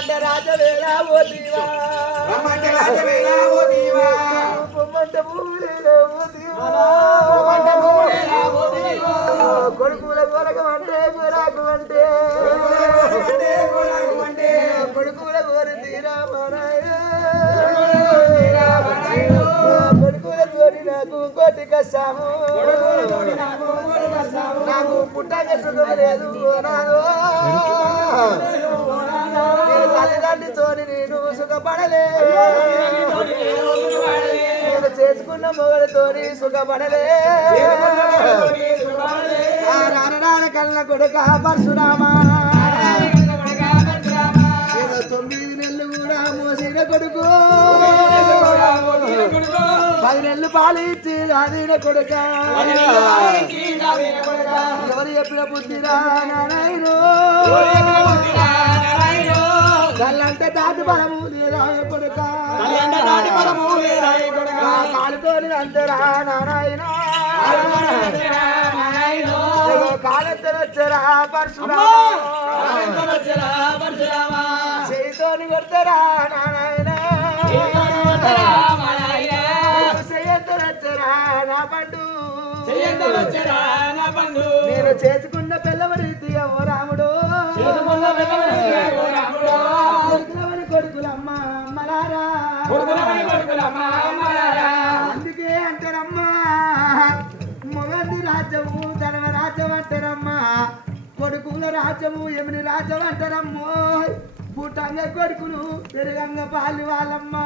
రమ్మంటే రాజవేలా ఓ దీవా రమ్మంటే రాజవేలా ఓ దీవా పొమ్మంటే భూమిలో ఓ దీవా కొడుకుల కొరకమంటే గురాకు అంటే కొడుకుల కోరి తీరామరాయ కొడుకుల తోడి నాకు కోటి కష్టాము నాకు పుట్టక సుఖం లేదు తల్లిదండ్రితోని నేను సుఖపడలే నేను చేసుకున్న మొగలతోని సుఖపడలే రాన కళ్ళ కొడుక పరశురామా 9 నెలలు కూడా మోసిన కొడుకు 10 నెలలు పాలిచ్చి రాదిన కొడుక ఎవరు చెప్పిన బుద్ధిరా నారాయణ కళ్ళంటే దాటి బలము రాయ కొడుక కాలుతోని అంతరా నారాయణ కాలెత్తరొచ్చరా పరశురామ చేతోని కొడతారా నారాయణ చెయ్యొచ్చరా నా పండు నేను చేసుకున్న పిల్లవరీతి అమ్మో రాముడు కొడుకులమ్మ అమ్మలారా అందుకే అంటారమ్మా మొగంది రాజ్యము ధనవ రాజ్యం అంటారమ్మా కొడుకుల రాజ్యము ఎమిని రాజ్యం అంటారమ్మో పుట్టంగా కొడుకులు తిరగంగా పాలి వాళ్ళమ్మా